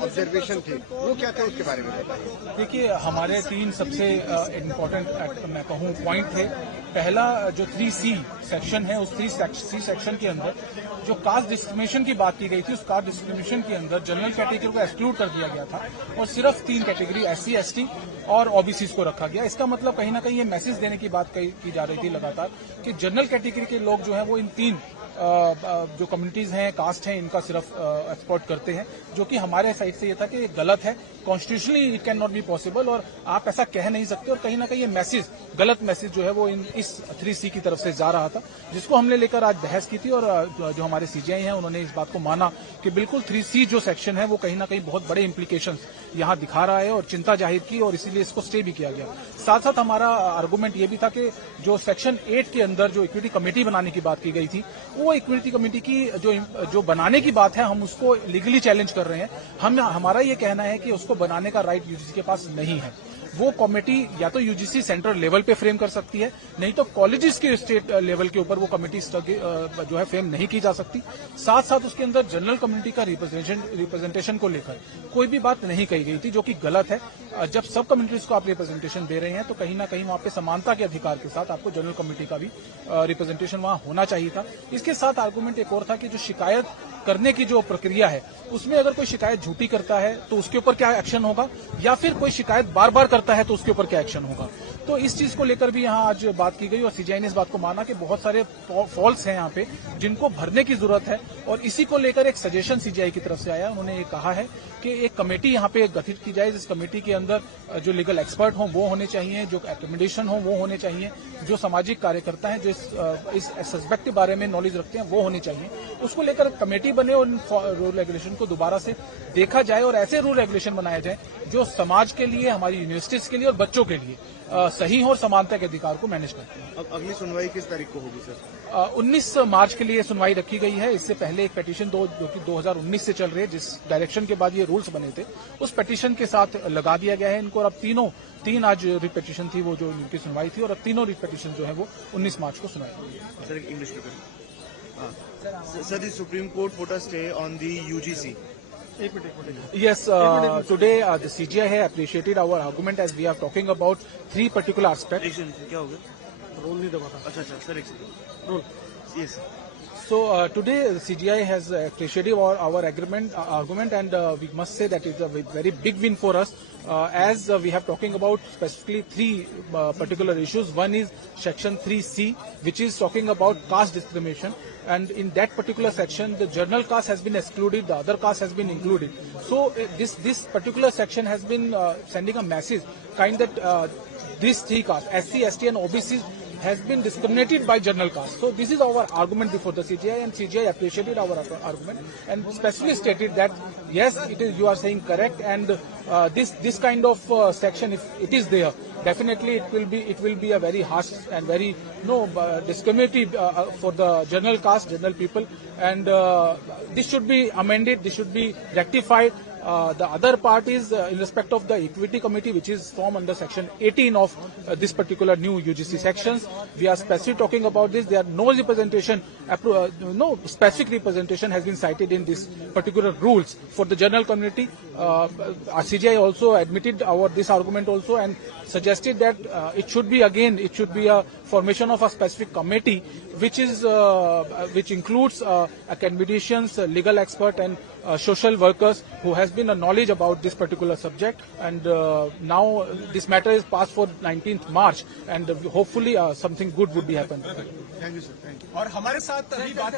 Observation थे वो क्या थे, उसके बारे में बताइए। देखिए, हमारे 3 सबसे इम्पोर्टेंट मैं कहूँ पॉइंट थे। पहला जो 3C सेक्शन है, उस 3C सेक्शन के अंदर जो कास्ट डिस्क्रिमिनेशन की बात की गई थी, उस कास्ट डिस्क्रिमिनेशन के अंदर जनरल कैटेगरी को एक्सक्लूड कर दिया गया था और सिर्फ 3 कैटेगरी SC, ST और OBC को रखा गया। इसका मतलब कहीं ना कहीं ये मैसेज देने की बात की जा रही थी लगातार कि जनरल कैटेगरी के लोग जो हैं वो इन 3 जो कम्युनिटीज हैं, कास्ट हैं, इनका सिर्फ एक्सपोर्ट करते हैं, जो कि हमारे साइड से ये था कि ये गलत है, constitutionally it can not be possible और आप ऐसा कह नहीं सकते। और कहीं ना कहीं ये मैसेज, गलत मैसेज जो है वो इस 3C की तरफ से जा रहा था, जिसको हमने लेकर आज बहस की थी और जो हमारे CGI हैं उन्होंने इस बात को माना कि बिल्कुल 3C जो सेक्शन है वो कहीं ना कहीं बहुत बड़े इम्प्लीकेशंस यहाँ दिखा रहा है और चिंता जाहिर की और इसीलिए इसको स्टे भी किया गया। साथ साथ हमारा आर्गूमेंट ये भी था कि जो सेक्शन 8 के अंदर जो इक्विटी कमेटी बनाने की बात की गई थी, वो इक्विटी कमेटी की जो बनाने की बात है, हम उसको लीगली चैलेंज कर रहे हैं। हमारा ये कहना है कि उसको बनाने का राइट UGC के पास नहीं है। वो कमेटी या तो UGC सेंट्रल लेवल पे फ्रेम कर सकती है, नहीं तो कॉलेजेस के स्टेट लेवल के ऊपर वो कमेटी जो है फ्रेम नहीं की जा सकती। साथ साथ उसके अंदर जनरल कम्युनिटी का रिप्रेजेंटेशन को लेकर कोई भी बात नहीं कही गई थी, जो कि गलत है। जब सब कम्युनिटीज को आप रिप्रेजेंटेशन दे रहे हैं तो कहीं ना कहीं वहां पे समानता के अधिकार के साथ आपको जनरल कम्युनिटी का भी रिप्रेजेंटेशन वहां होना चाहिए था। इसके साथ आर्गूमेंट एक और था कि जो शिकायत करने की जो प्रक्रिया है, उसमें अगर कोई शिकायत झूठी करता है तो उसके ऊपर क्या एक्शन होगा, या फिर कोई शिकायत बार बार करता है तो उसके ऊपर क्या एक्शन होगा। तो इस चीज को लेकर भी यहाँ आज बात की गई और CGI ने इस बात को माना कि बहुत सारे फॉल्स हैं यहाँ पे जिनको भरने की जरूरत है और इसी को लेकर एक सजेशन CGI की तरफ से आया। उन्होंने ये कहा है कि एक कमेटी यहाँ पे गठित की जाए, जिस कमेटी के अंदर जो लीगल एक्सपर्ट हों वो होने चाहिए, जो एकोमोडेशन हो वो होने चाहिए, जो सामाजिक कार्यकर्ता हैं जो इस सस्पेक्ट के बारे में नॉलेज रखते हैं वो होने चाहिए। उसको लेकर कमेटी बने और रूल रेगुलेशन को दोबारा से देखा जाए और ऐसे रूल रेगुलेशन बनाए जाए जो समाज के लिए, हमारी यूनिवर्सिटीज के लिए और बच्चों के लिए सही हो और समानता के अधिकार को मैनेज करते हैं। अब अगली सुनवाई किस तारीख को होगी सर? 19 मार्च के लिए सुनवाई रखी गई है। इससे पहले एक पेटिशन जो कि 2019 से चल रही है, जिस डायरेक्शन के बाद ये रूल्स बने थे, उस पेटिशन के साथ लगा दिया गया है इनको। और अब तीन आज रिट पेटिशन थी वो जो इनकी सुनवाई थी, और अब तीनों रिट पेटिशन जो है वो 19 मार्च को सुनवाई होगी। सर इंग्लिश में Sir, the Supreme Court put a stay on the UGC. Yes, today the CGI has appreciated our argument as we are talking about 3 particular aspects. क्या हो गया? रोल नहीं दबाता। अच्छा सर, एक second. Roll. Yes. So today the CGI has appreciated our argument, and we must say that it's a very big win for us, as we have talking about specifically 3 particular issues. One is section 3C, which is talking about caste discrimination, and in that particular section the general caste has been excluded, the other caste has been included. So this particular section has been sending a message kind that these 3 castes, SC, ST and OBC, has been discriminated by general caste. So this is our argument before the CGI, and CGI appreciated our argument and specifically stated that yes, it is, you are saying correct, and this kind of section, if it is there, definitely it will be a very harsh and very discriminatory for the general caste, general people, and this should be amended, this should be rectified. The other part is in respect of the equity committee, which is formed under section 18 of this particular new UGC sections. We are specifically talking about this. There are no representation, no specific representation has been cited in this particular rules for the general community. CGI also admitted this argument also and suggested that it should be a formation of a specific committee, which includes academicians, legal expert and social workers who has been a knowledge about this particular subject, and now this matter is passed for 19th March, and hopefully something good would be happen. Thank you sir. Thank you. और हमारे साथ अभी बात